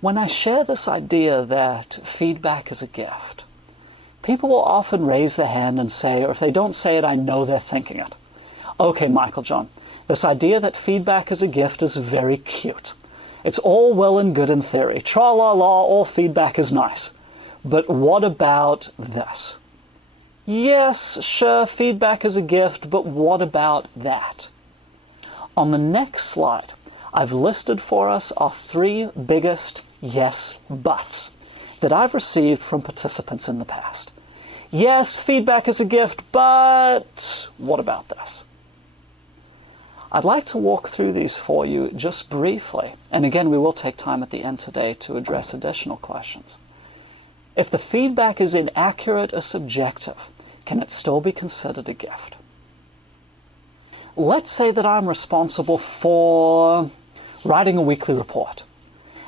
When I share this idea that feedback is a gift, people will often raise their hand and say, or if they don't say it, I know they're thinking it. Okay, Michael John, this idea that feedback is a gift is very cute. It's all well and good in theory. Tra-la-la, all feedback is nice. But what about this? Yes, sure, feedback is a gift, but what about that? On the next slide, I've listed for us our 3 biggest yes buts that I've received from participants in the past. Yes, feedback is a gift, but what about this? I'd like to walk through these for you just briefly, and again, we will take time at the end today to address additional questions. If the feedback is inaccurate or subjective, can it still be considered a gift? Let's say that I'm responsible for writing a weekly report,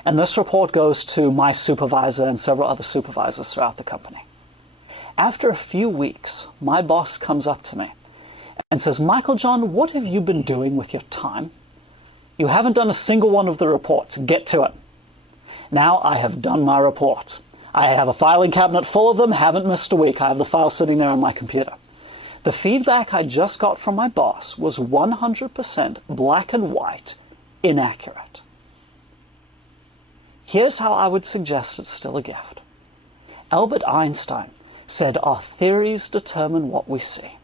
and this report goes to my supervisor and several other supervisors throughout the company. After a few weeks, my boss comes up to me and says, Michael John, what have you been doing with your time? You haven't done a single one of the reports. Get to it. Now I have done my reports. I have a filing cabinet full of them, haven't missed a week. I have the file sitting there on my computer. The feedback I just got from my boss was 100% black and white, inaccurate. Here's how I would suggest it's still a gift. Albert Einstein said our theories determine what we see.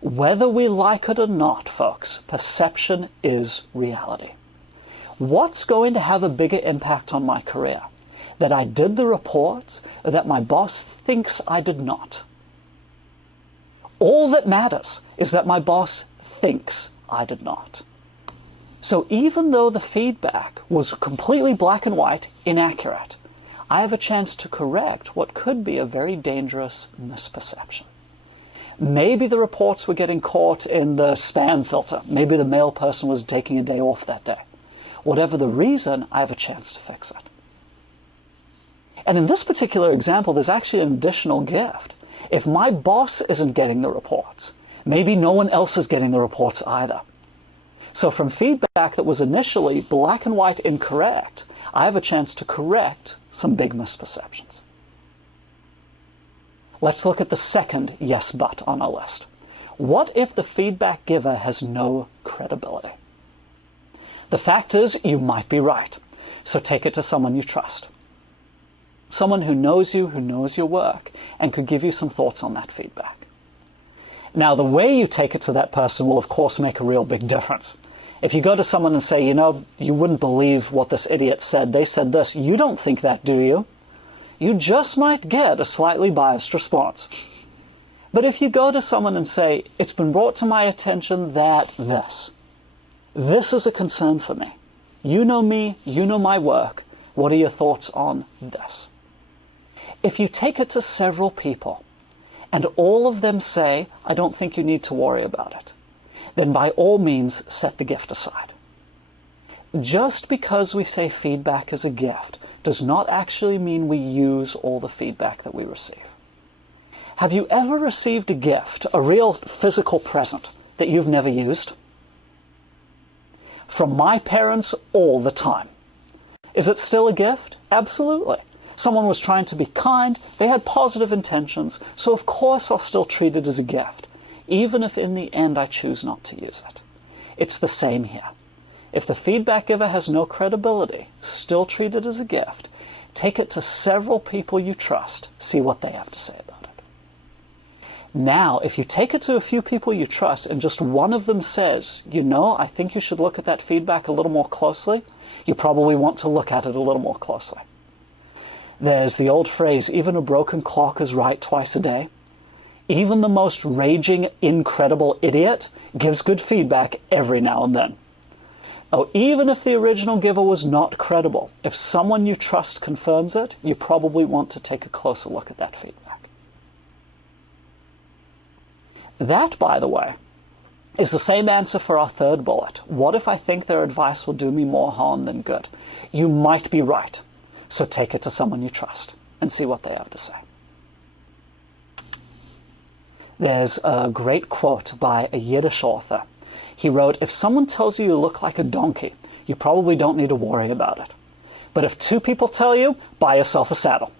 Whether we like it or not, folks, perception is reality. What's going to have a bigger impact on my career? That I did the reports, or that my boss thinks I did not? All that matters is that my boss thinks I did not. So even though the feedback was completely black and white, inaccurate, I have a chance to correct what could be a very dangerous misperception. Maybe the reports were getting caught in the spam filter. Maybe the mail person was taking a day off that day. Whatever the reason, I have a chance to fix it. And in this particular example, there's actually an additional gift. If my boss isn't getting the reports, maybe no one else is getting the reports either. So from feedback that was initially black and white incorrect, I have a chance to correct some big misperceptions. Let's look at the second yes but on our list. What if the feedback giver has no credibility? The fact is, you might be right. So take it to someone you trust. Someone who knows you, who knows your work, and could give you some thoughts on that feedback. Now, the way you take it to that person will, of course, make a real big difference. If you go to someone and say, you know, you wouldn't believe what this idiot said. They said this. You don't think that, do you? You just might get a slightly biased response. But if you go to someone and say, it's been brought to my attention that this is a concern for me. You know me, you know my work. What are your thoughts on this? If you take it to several people, and all of them say, I don't think you need to worry about it, then by all means, set the gift aside. Just because we say feedback is a gift does not actually mean we use all the feedback that we receive. Have you ever received a gift, a real physical present, that you've never used? From my parents, all the time. Is it still a gift? Absolutely. Someone was trying to be kind, they had positive intentions, so of course I'll still treat it as a gift, even if in the end I choose not to use it. It's the same here. If the feedback giver has no credibility, still treat it as a gift. Take it to several people you trust, see what they have to say about it. Now, if you take it to a few people you trust and just one of them says, you know, I think you should look at that feedback a little more closely, you probably want to look at it a little more closely. There's the old phrase, even a broken clock is right twice a day. Even the most raging, incredible idiot gives good feedback every now and then. Oh, even if the original giver was not credible, if someone you trust confirms it, you probably want to take a closer look at that feedback. That, by the way, is the same answer for our third bullet. What if I think their advice will do me more harm than good? You might be right. So take it to someone you trust and see what they have to say. There's a great quote by a Yiddish author. He wrote, if someone tells you you look like a donkey, you probably don't need to worry about it. But if 2 people tell you, buy yourself a saddle.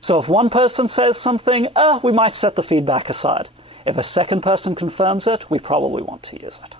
So if one person says something, we might set the feedback aside. If a second person confirms it, we probably want to use it.